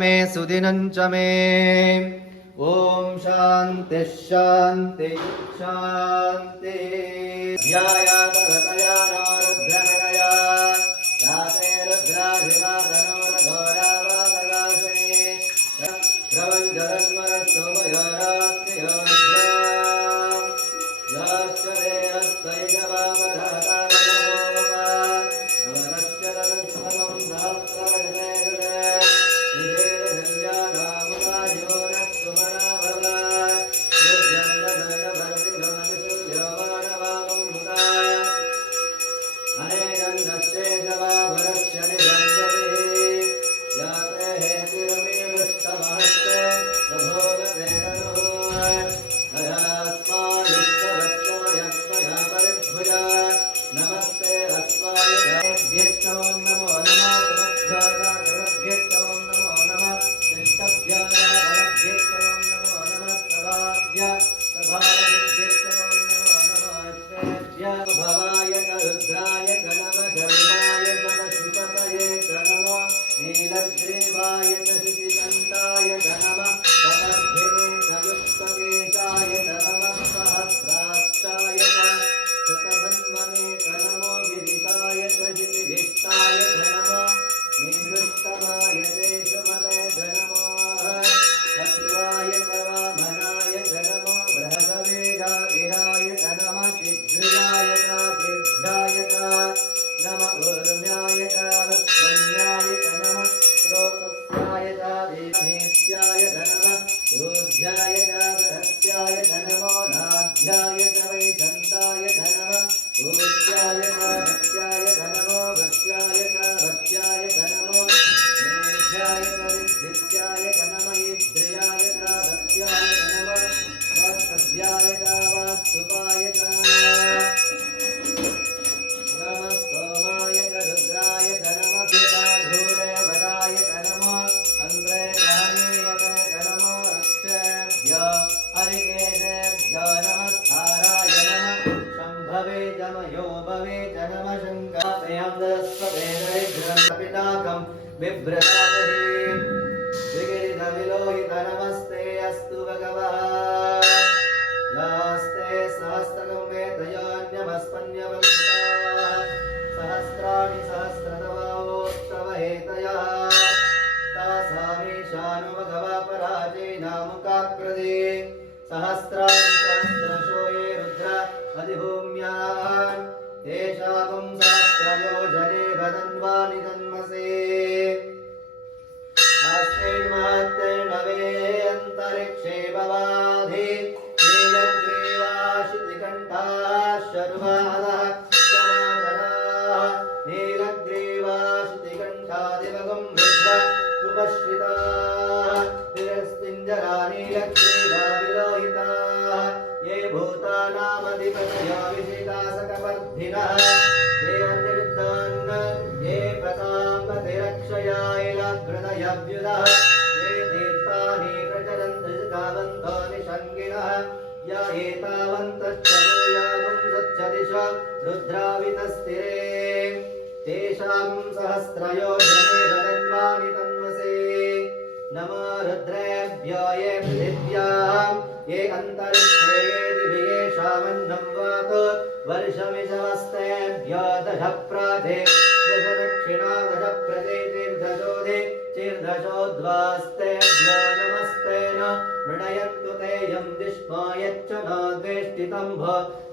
मे सुदिनं च मे ॐ शान्तिः शान्तिः शान्ति ध्याया भगतया नो य करव्येत्रं नमो नमः करद्येत्रं नमो नमः कदाभ्य सभां नमनमाचार्य भवाय करुद्राय ऊर्म्याय शङ्काभ्यां बिभ्रतामहे विगिरिधविलोहित अस्तु भगवः यास्ते सहस्रकं वेदयान्यमस्पन्यवन्ताः सहस्राणि सहस्रतवावोत्तवहेतयः तासामीशानुमघवा पराजेनामुकाकृते सहस्राणि सहस्रशो ये रुद्र अधिभूम्यान् तेषागुं सहस्रयोजने वदन्वानि तन्मसे अन्तरिक्षे भवाधि नीलग्रीवाशितिकण्ठाः शर्वादः नीलग्रीवाशितिकण्ठादिवगं वृद्ध उपश्रिताः तिरस्तिञ्जरा नीलग्रीवा विलोहिताः ये भूतानामधिपत्याभिषेकासकवर्धिनः ये अनिर्दान्न ये प्रतापतिरक्षयायलभृदयभ्युदः ये तीर्थानि प्रचरन्ति गावन्तो निषङ्गिणः या एतावन्तश्च भूयागुं रुद्रावितस्थिरे तेषां ये पृथिव्यां वर्षमिषमस्तेभ्यो दश प्राधे दशदक्षिणा दश प्रदे तीर्थशोधे तीर्थशोध्वास्तेभ्यो नमस्तेन मृणयत्तु वर्षमिष्यादश प्राथे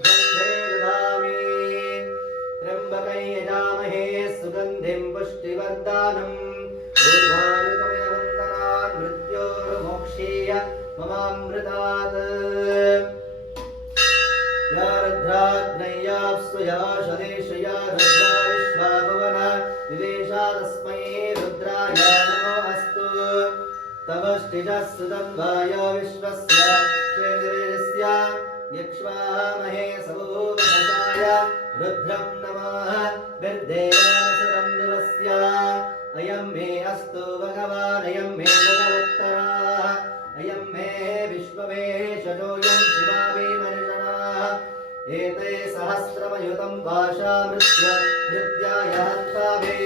प्रति ददामि। त्र्यम्बकै यजामहे सुगन्धिं पुष्टिवर्दानम् मृत्योर्मोक्षीय ममामृतात्। तवष्टिजः सुतन्वाय विश्वस्य श्वेन्द्रस्य यक्ष्वामहे सभूवनसाय रुद्रं नमः गर्देवासुरं दिवस्य अयं मे अस्तु भगवान् अयं मे भगवत्तराः अयं मे विश्वमेशजोऽयं शिवावे मर्षणाः एते सहस्रमयुतं भाषामृत्य हृद्याय हन्तावे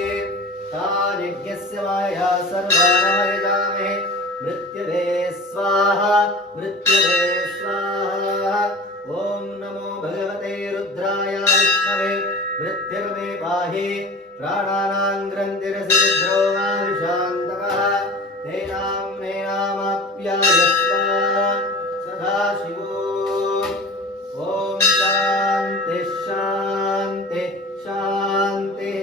तानिज्ञस्य माया सर्वानमयजामहे मृत्युवे स्वाहा मृत्युवे स्वाहा। ॐ नमो भगवते रुद्राय विष्णवे। मृत्युर्मे पाहि प्राणानां ग्रन्थिरसिद्रो मा विशान्तकः तेनां नेनामाप्याय स्वाहा। सदाशिवो ॐ शान्ति शान्ति।